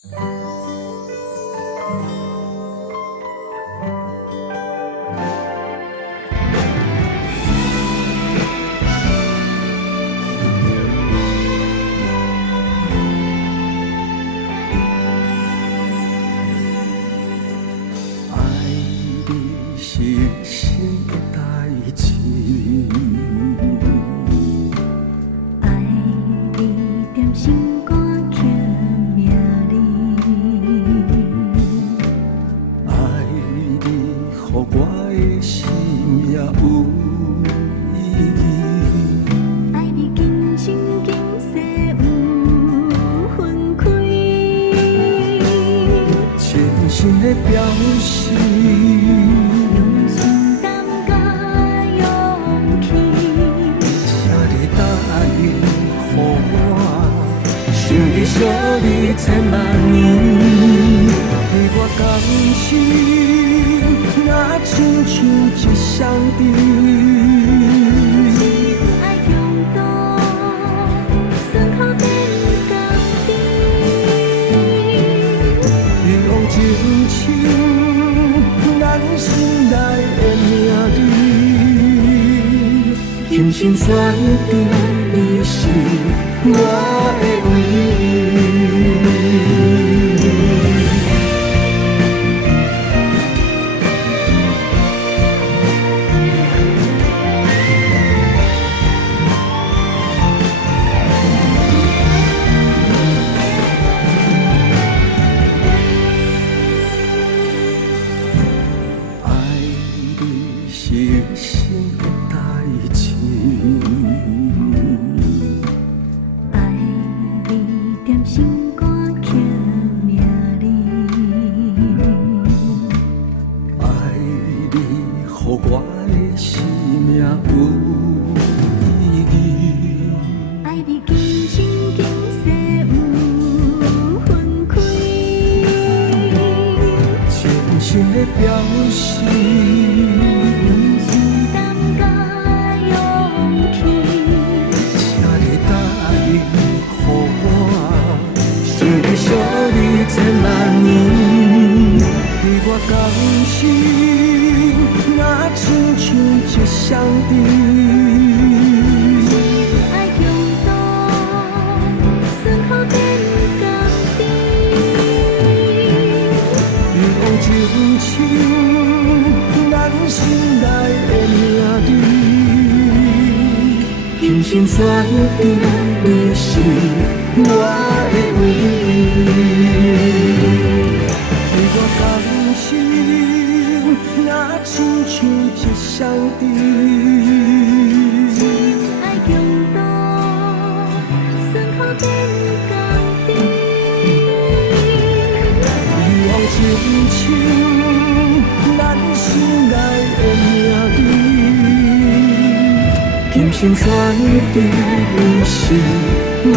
深深选定你是我的唯一。爱你是心的代志。爱你点心肝刻名里，爱你，予我的生命有意义。爱你今生今世有分开，真心的表示。用心胆甲勇气，请你答应，予我想你想你千万年。对我感情，若亲像一双针。爱用刀，算好变甘甜。一往情深，咱心内的名字，今生选定你是我的唯一。对我感情，若亲像一双针。爱用刀，算好变甘甜。一往情深，咱心内的名字，今生选定你是我